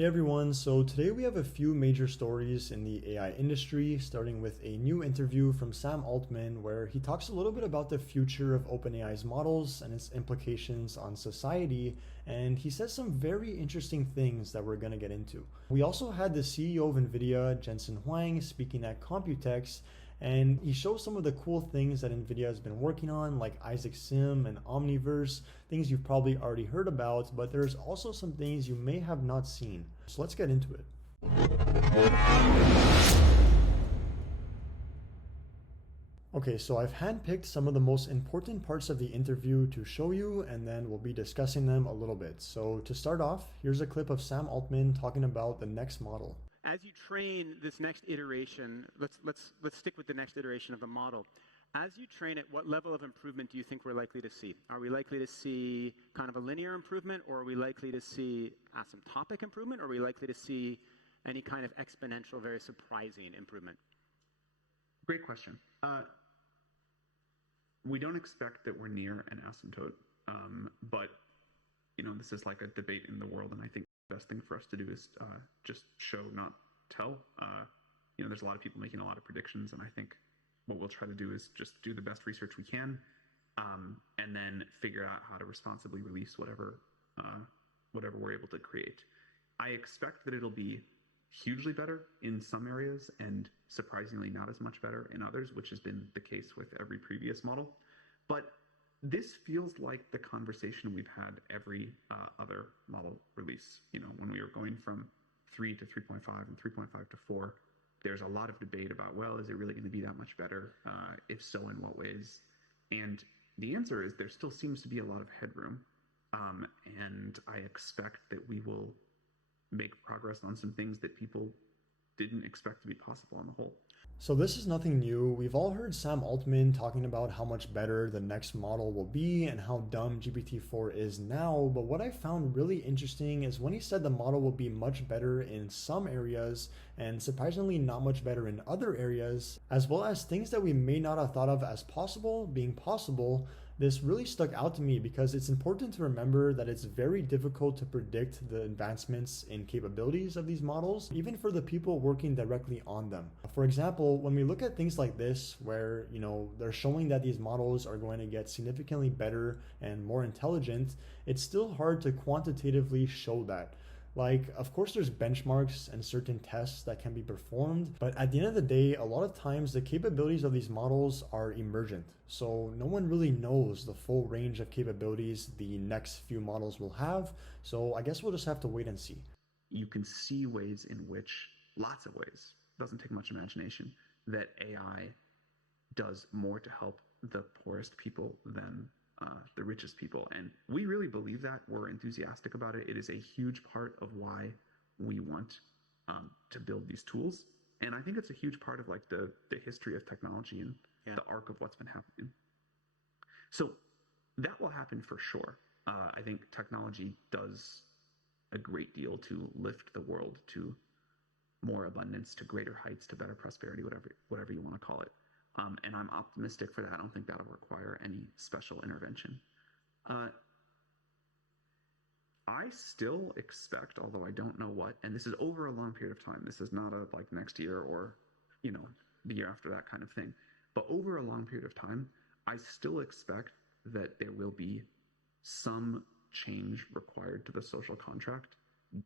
Hey everyone, so today we have a few major stories in the AI industry, starting with a new interview from Sam Altman where he talks a little bit about the future of OpenAI's models and its implications on society, and he says some very interesting things that we're going to get into. We also had the CEO of Nvidia, Jensen Huang, speaking at COMPUTEX, and he shows some of the cool things that Nvidia has been working on, like Isaac Sim and Omniverse, things you've probably already heard about, but there's also some things you may have not seen. So let's get into it. Okay, so I've handpicked some of the most important parts of the interview to show you, and then we'll be discussing them a little bit. So to start off, here's a clip of Sam Altman talking about the next model. As you train this next iteration, let's stick with the next iteration of the model. As you train it, what level of improvement do you think we're likely to see? Are we likely to see kind of a linear improvement, or are we likely to see asymptotic improvement, or are we likely to see any kind of exponential, very surprising improvement? Great question. We don't expect that we're near an asymptote, but this is like a debate in the world, and I think the best thing for us to do is just show, not tell. There's a lot of people making a lot of predictions, and I think what we'll try to do is just do the best research we can, and then figure out how to responsibly release whatever we're able to create. I expect that it'll be hugely better in some areas and surprisingly not as much better in others, which has been the case with every previous model. But this feels like the conversation we've had every other model release. When we were going from 3 to 3.5 and 3.5 to 4, there's a lot of debate about, well, is it really going to be that much better? If so, in what ways? And the answer is there still seems to be a lot of headroom. And I expect that we will make progress on some things that people didn't expect to be possible on the whole. So this is nothing new. We've all heard Sam Altman talking about how much better the next model will be and how dumb GPT-4 is now, but what I found really interesting is when he said the model will be much better in some areas and surprisingly not much better in other areas, as well as things that we may not have thought of as possible being possible. This really stuck out to me because it's important to remember that it's very difficult to predict the advancements in capabilities of these models, even for the people working directly on them. For example, when we look at things like this, where they're showing that these models are going to get significantly better and more intelligent, it's still hard to quantitatively show that. Like, of course, there's benchmarks and certain tests that can be performed, but at the end of the day, a lot of times the capabilities of these models are emergent. So no one really knows the full range of capabilities the next few models will have. So I guess we'll just have to wait and see. You can see ways in which, lots of ways, doesn't take much imagination, that AI does more to help the poorest people than the richest people. And we really believe that. We're enthusiastic about it. It is a huge part of why we want to build these tools. And I think it's a huge part of like the history of technology and the arc of what's been happening. So that will happen for sure. I think technology does a great deal to lift the world to more abundance, to greater heights, to better prosperity, whatever you want to call it. And I'm optimistic for that. I don't think that'll require any special intervention. I still expect, although I don't know what, and this is over a long period of time. This is not like next year or, the year after that kind of thing. But over a long period of time, I still expect that there will be some change required to the social contract,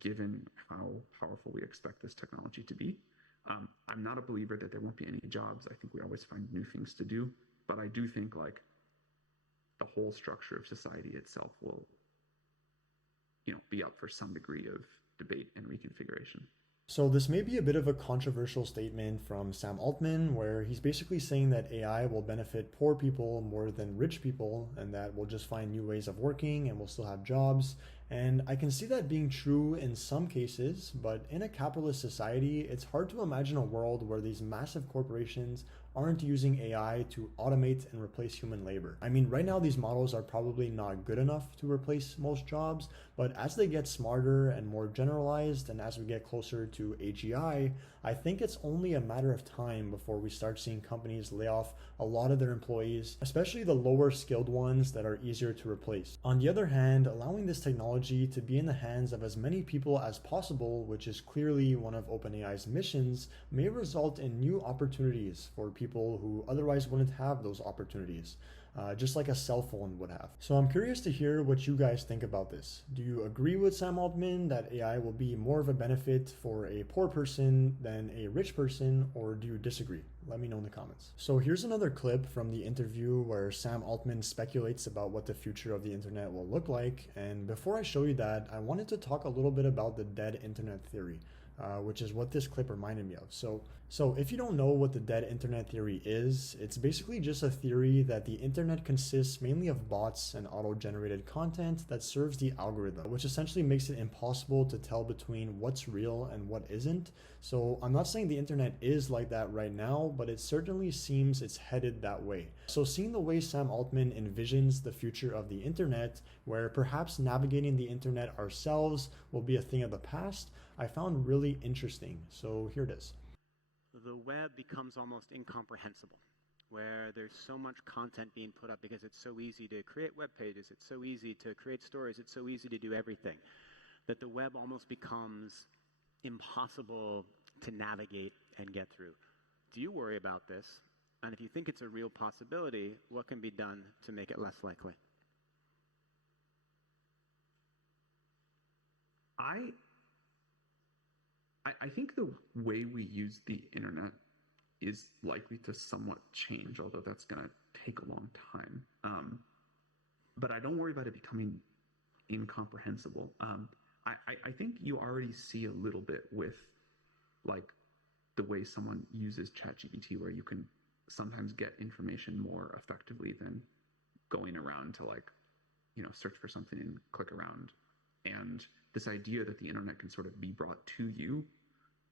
given how powerful we expect this technology to be. I'm not a believer that there won't be any jobs. I think we always find new things to do, but I do think like the whole structure of society itself will, be up for some degree of debate and reconfiguration. So this may be a bit of a controversial statement from Sam Altman, where he's basically saying that AI will benefit poor people more than rich people, and that we'll just find new ways of working and we'll still have jobs. And I can see that being true in some cases, but in a capitalist society, it's hard to imagine a world where these massive corporations aren't using AI to automate and replace human labor. I mean, right now these models are probably not good enough to replace most jobs, but as they get smarter and more generalized, and as we get closer to AGI, I think it's only a matter of time before we start seeing companies lay off a lot of their employees, especially the lower skilled ones that are easier to replace. On the other hand, allowing this technology to be in the hands of as many people as possible, which is clearly one of OpenAI's missions, may result in new opportunities for people who otherwise wouldn't have those opportunities. Just like a cell phone would have. So I'm curious to hear what you guys think about this. Do you agree with Sam Altman that AI will be more of a benefit for a poor person than a rich person, or do you disagree? Let me know in the comments. So here's another clip from the interview where Sam Altman speculates about what the future of the internet will look like. And before I show you that, I wanted to talk a little bit about the dead internet theory. Which is what this clip reminded me of. So if you don't know what the dead internet theory is, it's basically just a theory that the internet consists mainly of bots and auto-generated content that serves the algorithm, which essentially makes it impossible to tell between what's real and what isn't. So I'm not saying the internet is like that right now, but it certainly seems it's headed that way. So seeing the way Sam Altman envisions the future of the internet, where perhaps navigating the internet ourselves will be a thing of the past, I found really interesting. So here it is. The web becomes almost incomprehensible, where there's so much content being put up because it's so easy to create web pages, it's so easy to create stories, it's so easy to do everything, that the web almost becomes impossible to navigate and get through. Do you worry about this? And if you think it's a real possibility, what can be done to make it less likely? I think the way we use the internet is likely to somewhat change, although that's going to take a long time. But I don't worry about it becoming incomprehensible. I think you already see a little bit with like the way someone uses ChatGPT, where you can sometimes get information more effectively than going around to search for something and click around. And this idea that the internet can sort of be brought to you,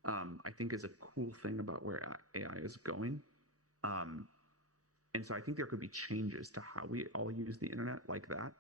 I think is a cool thing about where AI is going. And so I think there could be changes to how we all use the internet like that,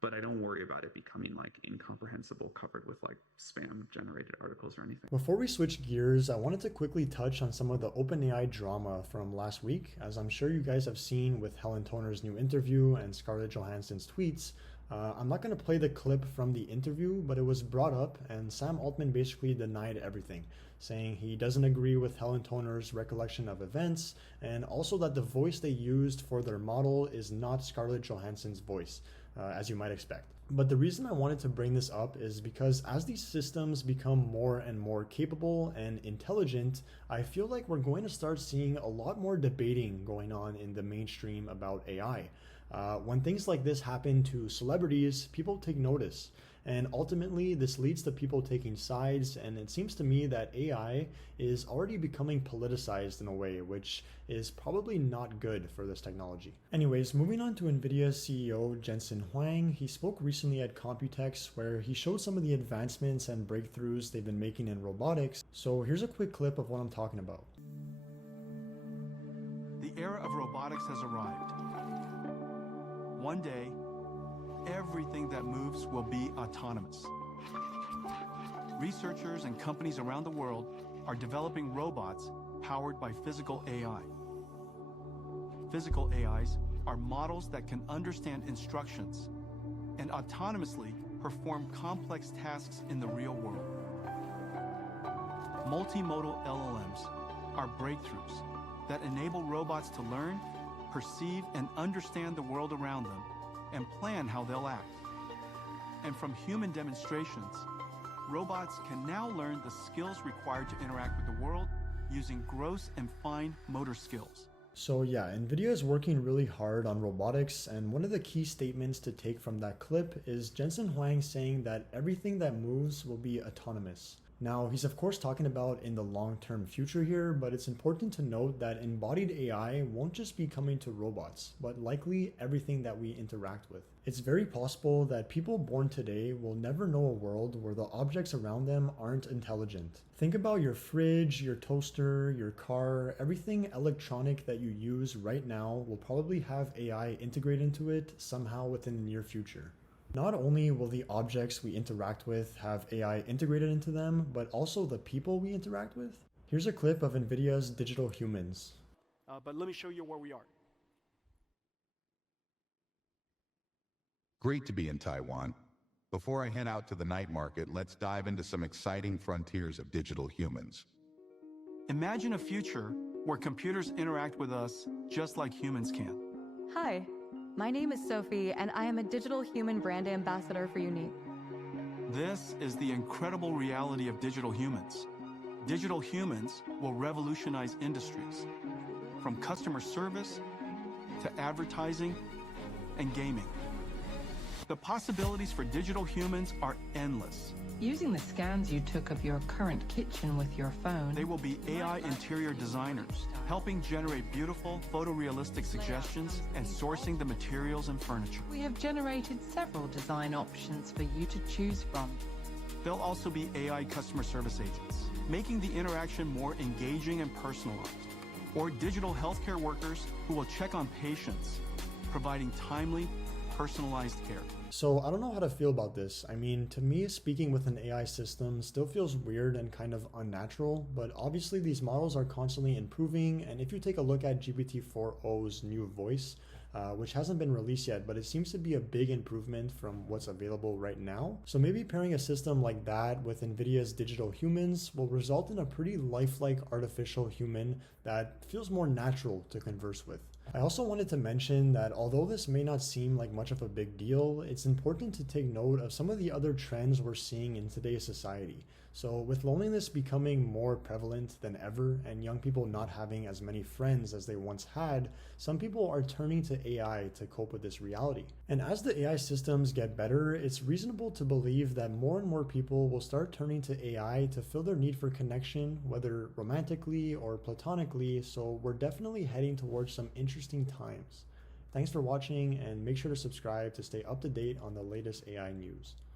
but I don't worry about it becoming like incomprehensible, covered with like spam generated articles or anything. Before we switch gears, I wanted to quickly touch on some of the OpenAI drama from last week. As I'm sure you guys have seen with Helen Toner's new interview and Scarlett Johansson's tweets, I'm not going to play the clip from the interview, but it was brought up and Sam Altman basically denied everything, saying he doesn't agree with Helen Toner's recollection of events, and also that the voice they used for their model is not Scarlett Johansson's voice, as you might expect. But the reason I wanted to bring this up is because as these systems become more and more capable and intelligent, I feel like we're going to start seeing a lot more debating going on in the mainstream about AI. When things like this happen to celebrities, people take notice. And ultimately, this leads to people taking sides, and it seems to me that AI is already becoming politicized in a way, which is probably not good for this technology. Anyways, moving on to Nvidia's CEO, Jensen Huang, he spoke recently at COMPUTEX, where he showed some of the advancements and breakthroughs they've been making in robotics. So here's a quick clip of what I'm talking about. The era of robotics has arrived. One day, everything that moves will be autonomous. Researchers and companies around the world are developing robots powered by physical AI. Physical AIs are models that can understand instructions and autonomously perform complex tasks in the real world. Multimodal LLMs are breakthroughs that enable robots to learn, perceive, and understand the world around them and plan how they'll act. And from human demonstrations, robots can now learn the skills required to interact with the world using gross and fine motor skills. So yeah, Nvidia is working really hard on robotics, and one of the key statements to take from that clip is Jensen Huang saying that everything that moves will be autonomous. Now, he's of course talking about in the long-term future here, but it's important to note that embodied AI won't just be coming to robots, but likely everything that we interact with. It's very possible that people born today will never know a world where the objects around them aren't intelligent. Think about your fridge, your toaster, your car, everything electronic that you use right now will probably have AI integrated into it somehow within the near future. Not only will the objects we interact with have AI integrated into them, but also the people we interact with. Here's a clip of Nvidia's digital humans. But let me show you where we are. Great to be in Taiwan. Before I head out to the night market, let's dive into some exciting frontiers of digital humans. Imagine a future where computers interact with us just like humans can. Hi, my name is Sophie, and I am a digital human brand ambassador for Unique. This is the incredible reality of digital humans. Digital humans will revolutionize industries, from customer service to advertising and gaming. The possibilities for digital humans are endless. Using the scans you took of your current kitchen with your phone, They will be AI interior designers, helping generate beautiful, photorealistic suggestions and sourcing the materials and furniture. we have generated several design options for you to choose from. They'll also be AI customer service agents, making the interaction more engaging and personalized. Or digital healthcare workers who will check on patients, providing timely, personalized care. So I don't know how to feel about this. I mean, to me, speaking with an AI system still feels weird and kind of unnatural, but obviously these models are constantly improving, and if you take a look at GPT-4o's new voice, which hasn't been released yet, but it seems to be a big improvement from what's available right now. So maybe pairing a system like that with Nvidia's digital humans will result in a pretty lifelike artificial human that feels more natural to converse with. I also wanted to mention that although this may not seem like much of a big deal, it's important to take note of some of the other trends we're seeing in today's society. So with loneliness becoming more prevalent than ever and young people not having as many friends as they once had, some people are turning to AI to cope with this reality. And as the AI systems get better, it's reasonable to believe that more and more people will start turning to AI to fill their need for connection, whether romantically or platonically, so we're definitely heading towards some interesting times. Thanks for watching, and make sure to subscribe to stay up to date on the latest AI news.